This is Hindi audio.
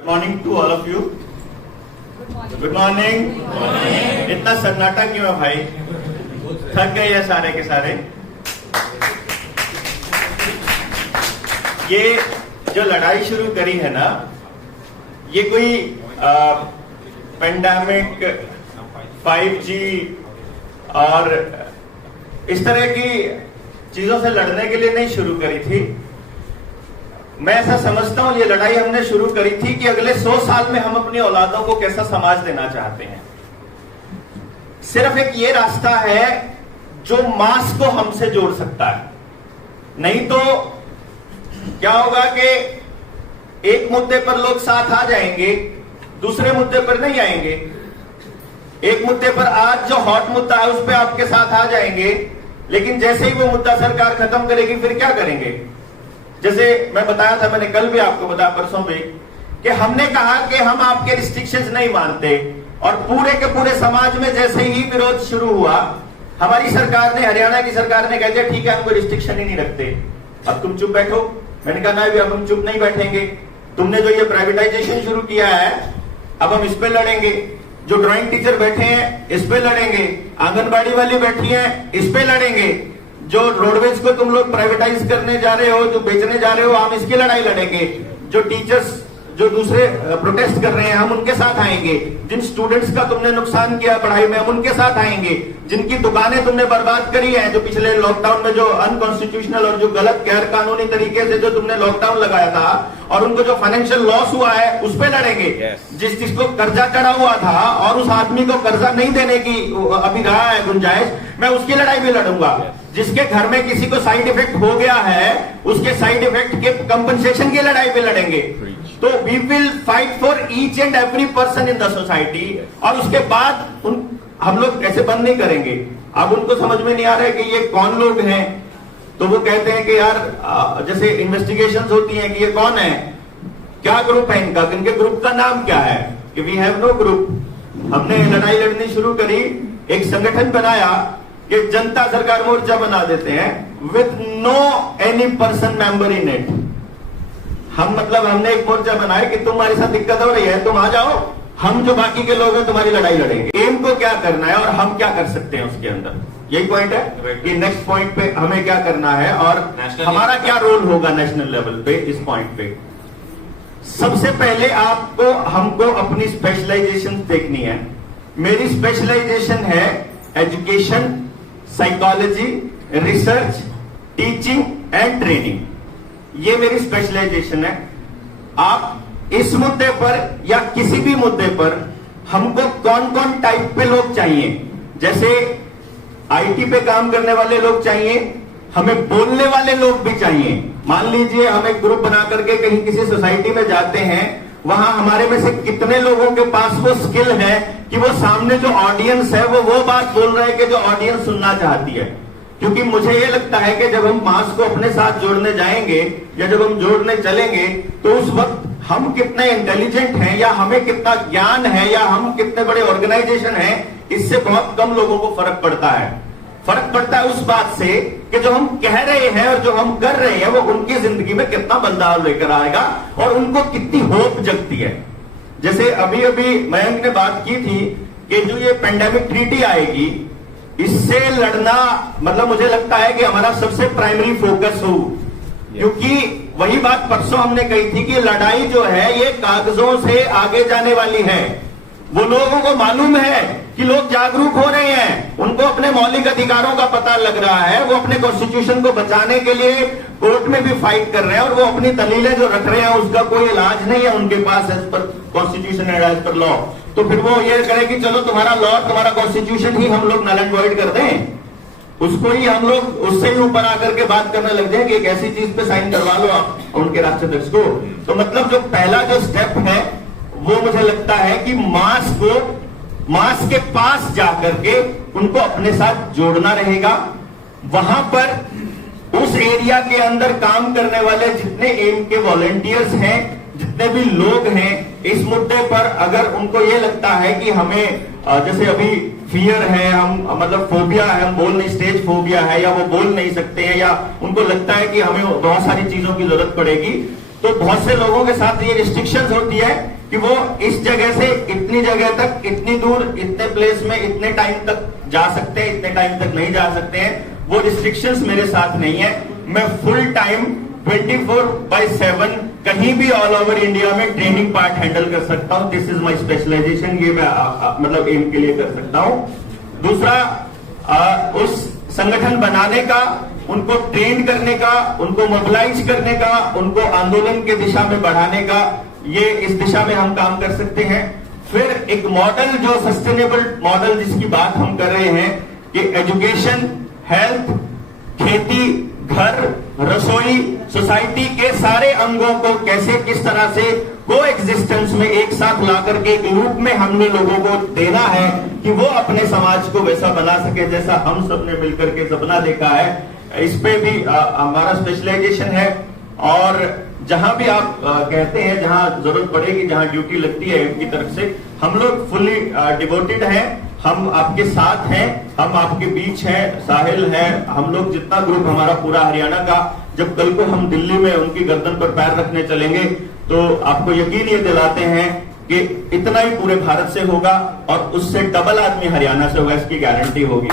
Good morning to all of you. Good morning. इतना सन्नाटा क्यों है भाई? थक गए हैं सारे के सारे। ये जो लड़ाई शुरू करी है ना, ये कोई पेंडेमिक 5G और इस तरह की चीजों से लड़ने के लिए नहीं शुरू करी थी। मैं ऐसा समझता हूं ये लड़ाई हमने शुरू करी थी कि अगले 100 साल में हम अपनी औलादों को कैसा समाज देना चाहते हैं। सिर्फ एक ये रास्ता है जो मास को हमसे जोड़ सकता है। नहीं तो क्या होगा कि एक मुद्दे पर लोग साथ आ जाएंगे, दूसरे मुद्दे पर नहीं आएंगे। एक मुद्दे पर आज जो हॉट मुद्दा है उस पर आपके साथ आ जाएंगे, लेकिन जैसे ही वो मुद्दा सरकार खत्म करेगी फिर क्या करेंगे? जैसे मैं बताया था, मैंने कल भी आपको बताया, परसों भी, कि हमने कहा कि हम आपके रिस्ट्रिक्शंस नहीं मानते, और पूरे के पूरे समाज में जैसे ही विरोध शुरू हुआ, हमारी सरकार ने, हरियाणा की सरकार ने कह दिया ठीक है हम कोई रिस्ट्रिक्शन ही नहीं रखते, अब तुम चुप बैठो। मैंने कहा नहीं, अब हम चुप नहीं बैठेंगे। तुमने जो ये प्राइवेटाइजेशन शुरू किया है अब हम इस पे लड़ेंगे। जो ड्राइंग टीचर बैठे हैं इस पे लड़ेंगे, आंगनबाड़ी वाली बैठी हैं इस पे लड़ेंगे, जो रोडवेज को तुम लोग प्राइवेटाइज करने जा रहे हो, जो बेचने जा रहे हो, हम इसकी लड़ाई लड़ेंगे। जो टीचर्स जो दूसरे प्रोटेस्ट कर रहे हैं हम उनके साथ आएंगे। जिन स्टूडेंट्स का तुमने नुकसान किया पढ़ाई में हम उनके साथ आएंगे। जिनकी दुकानें तुमने बर्बाद करी है, जो पिछले लॉकडाउन में जो अनकॉन्स्टिट्यूशनल और जो गलत गैर कानूनी तरीके से जो तुमने लॉकडाउन लगाया था और उनको जो फाइनेंशियल लॉस हुआ है उस पर लड़ेंगे। जिसको कर्जा चढ़ा हुआ था और उस आदमी को कर्जा नहीं देने की अभी रहा है गुंजाइश, मैं उसकी लड़ाई भी लड़ूंगा। जिसके घर में किसी को साइड इफेक्ट हो गया है उसके साइड इफेक्ट के कंपनसेशन की लड़ाई भी लड़ेंगे। तो we will fight for each and every person in the society. और उसके बाद हम लोग ऐसे बंद नहीं करेंगे। अब उनको समझ में नहीं आ रहा है कि ये कौन लोग हैं, तो वो कहते हैं कि यार जैसे इन्वेस्टिगेशंस होती हैं कि ये कौन है, क्या ग्रुप है इनका, इनके ग्रुप का नाम क्या है, कि वी हैव नो ग्रुप। हमने लड़ाई लड़नी शुरू करी, एक संगठन बनाया कि जनता सरकार मोर्चा बना देते हैं with no any person member in it. हम मतलब हमने एक मोर्चा बनाया कि तुम्हारे साथ दिक्कत हो रही है तुम आ जाओ, हम जो बाकी के लोग हैं तुम्हारी लड़ाई लड़ेंगे। एम को क्या करना है और हम क्या कर सकते हैं उसके अंदर, यही पॉइंट है कि नेक्स्ट पॉइंट पे हमें क्या करना है और हमारा क्या रोल होगा नेशनल लेवल पे। इस पॉइंट पे सबसे पहले आपको हमको अपनी स्पेशलाइजेशन देखनी है। मेरी स्पेशलाइजेशन है education, psychology, research, teaching and training. ये मेरी स्पेशलाइजेशन है। आप इस मुद्दे पर या किसी भी मुद्दे पर हमको कौन कौन टाइप पे लोग चाहिए, जैसे आईटी पे काम करने वाले लोग चाहिए, हमें बोलने वाले लोग भी चाहिए। मान लीजिए हम एक ग्रुप बना करके कहीं किसी सोसाइटी में जाते हैं, वहां हमारे में से कितने लोगों के पास वो स्किल है कि वो सामने जो ऑडियंस है वो बात बोल रहे हैं कि जो ऑडियंस सुनना चाहती है। क्योंकि मुझे ये लगता है कि जब हम मास को अपने साथ जोड़ने जाएंगे या जब हम जोड़ने चलेंगे तो उस वक्त हम कितने इंटेलिजेंट हैं या हमें कितना ज्ञान है या हम कितने बड़े ऑर्गेनाइजेशन हैं, इससे बहुत कम लोगों को फर्क पड़ता है। फर्क पड़ता है उस बात से कि जो हम कह रहे हैं और जो हम कर रहे हैं वो उनकी जिंदगी में कितना बदलाव लेकर आएगा और उनको कितनी होप जगती है। जैसे अभी अभी मयंक ने बात की थी कि जो ये पेंडेमिक ट्रीटी आएगी, इससे लड़ना मतलब मुझे लगता है कि हमारा सबसे प्राइमरी फोकस हो। क्योंकि वही बात परसों हमने कही थी कि लड़ाई जो है ये कागजों से आगे जाने वाली है। वो लोगों को मालूम है कि लोग जागरूक हो रहे हैं, उनको अपने मौलिक अधिकारों का पता लग रहा है, वो अपने कॉन्स्टिट्यूशन को बचाने के लिए कोर्ट में भी फाइट कर रहे हैं और वो अपनी दलीलें जो रख रहे हैं उसका कोई इलाज नहीं है उनके पास as per constitution and as per law. तो फिर वो ये करें कि चलो तुम्हारा लॉ, तुम्हारा कॉन्स्टिट्यूशन ही हम लोग नल एंड वॉइड कर दें, उसको ही हम लोग उससे ही ऊपर आकर के बात करने लग जाए कि एक ऐसी चीज पे साइन करवा लो आप उनके राष्ट्राध्यक्ष को। तो मतलब जो पहला जो स्टेप है वो मुझे लगता है कि मास के पास जाकर के उनको अपने साथ जोड़ना रहेगा। वहां पर उस एरिया के अंदर काम करने वाले जितने एम के वॉलंटियर्स हैं, जितने भी लोग हैं, इस मुद्दे पर अगर उनको ये लगता है कि हमें जैसे अभी फियर है, हम मतलब फोबिया है, हम बोल नहीं, स्टेज फोबिया है या वो बोल नहीं सकते हैं या उनको लगता है कि हमें बहुत सारी चीजों की जरूरत पड़ेगी, तो बहुत से लोगों के साथ ये रिस्ट्रिक्शंस होती है कि वो इस जगह से इतनी जगह तक, इतनी दूर, इतने प्लेस में इतने टाइम तक जा सकते हैं, इतने टाइम तक नहीं जा सकते हैं। वो रिस्ट्रिक्शंस मेरे साथ नहीं है। मैं फुल टाइम 24/7 कहीं भी ऑल ओवर इंडिया में ट्रेनिंग पार्ट हैंडल कर सकता हूं। This is my specialisation. ये मैं मतलब एम के लिए कर सकता हूं। दूसरा, उस संगठन बनाने का, उनको ट्रेन करने का, उनको मोबिलाइज करने का, उनको आंदोलन के दिशा में बढ़ाने का, ये इस दिशा में हम काम कर सकते हैं। फिर एक मॉडल, जो सस्टेनेबल मॉडल जिसकी बात हम कर रहे हैं कि एजुकेशन, हेल्थ, खेती, घर, रसोई, सोसाइटी के सारे अंगों को कैसे, किस तरह से को एग्जिस्टेंस में एक साथ ला करके एक लूप में हमने लोगों को देना है कि वो अपने समाज को वैसा बना सके जैसा हम सबने मिलकर के सपना देखा है। इस पे भी हमारा स्पेशलाइजेशन है। और जहां भी आप कहते हैं, जहां जरूरत पड़ेगी, जहां ड्यूटी लगती है इनकी तरफ से, हम लोग फुल्ली डिवोटेड हैं। हम आपके साथ हैं, हम आपके बीच हैं। साहिल है, हम लोग जितना ग्रुप हमारा पूरा हरियाणा का, जब कल को हम दिल्ली में उनकी गर्दन पर पैर रखने चलेंगे तो आपको यकीन ये दिलाते हैं कि इतना ही पूरे भारत से होगा और उससे डबल आदमी हरियाणा से होगा, इसकी गारंटी होगी।